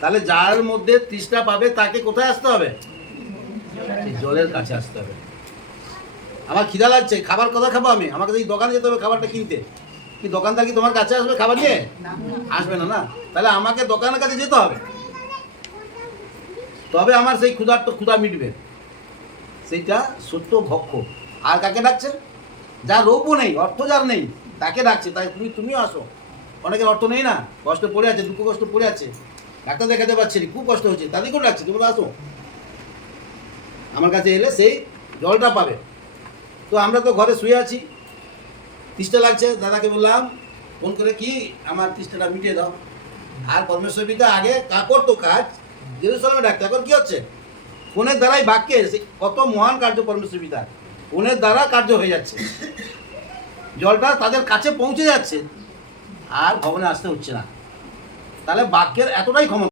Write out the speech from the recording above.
তাহলে যার মধ্যে তৃষ্ণা পাবে তাকে কোথায় আসতে হবে? জলের কাছে আসতে হবে। আমার খিদা লাগছে, খাবার কথা খাবো আমি, আমাকে এই দোকানে যেতে হবে খাবারটা কিনতে। কি দোকানদার কি তোমার কাছে আসবে খাবার নিয়ে? আসবে না, না? তাহলে আমাকে দোকানের কাছে যেতে হবে, তবে আমার সেই ক্ষুধা মিটবে। সেইটা সত্য ভক্ষ। আর কাকে ডাকছে? যার রূপও নেই, অর্থ যার নেই, তাকে ডাকছে। তাই তুমিও আসো। অনেকের অর্থ নেই না, কষ্ট পড়ে আছে, দুঃখ কষ্ট পড়ে আছে, ডাক্তার দেখাতে পারছি না, খুব কষ্ট হচ্ছে, তাদেরকেও ডাকছে, তোমরা আসো। আমার কাছে এলে সেই জলটা পাবে। তো আমরা তো ঘরে শুয়ে আছি, তৃষ্ণা লাগছে, দাদাকে বললাম ফোন করে কি আমার তৃষ্ণাটা মিটিয়ে দাও। আর পরমেশ্বর পিতা আগে করতো কাজ, জেরুসালেমে ডাকতো, এখন কি হচ্ছে? ফোনের দ্বারাই বাক্যে কত মহান কার্য পরমেশ্বর পিতা, ফোনের দ্বারা কার্য হয়ে যাচ্ছে, জলটা তাদের কাছে পৌঁছে যাচ্ছে, আর ভবনে আসতে হচ্ছে না। তাহলে বাক্যের এতটাই ক্ষমতা।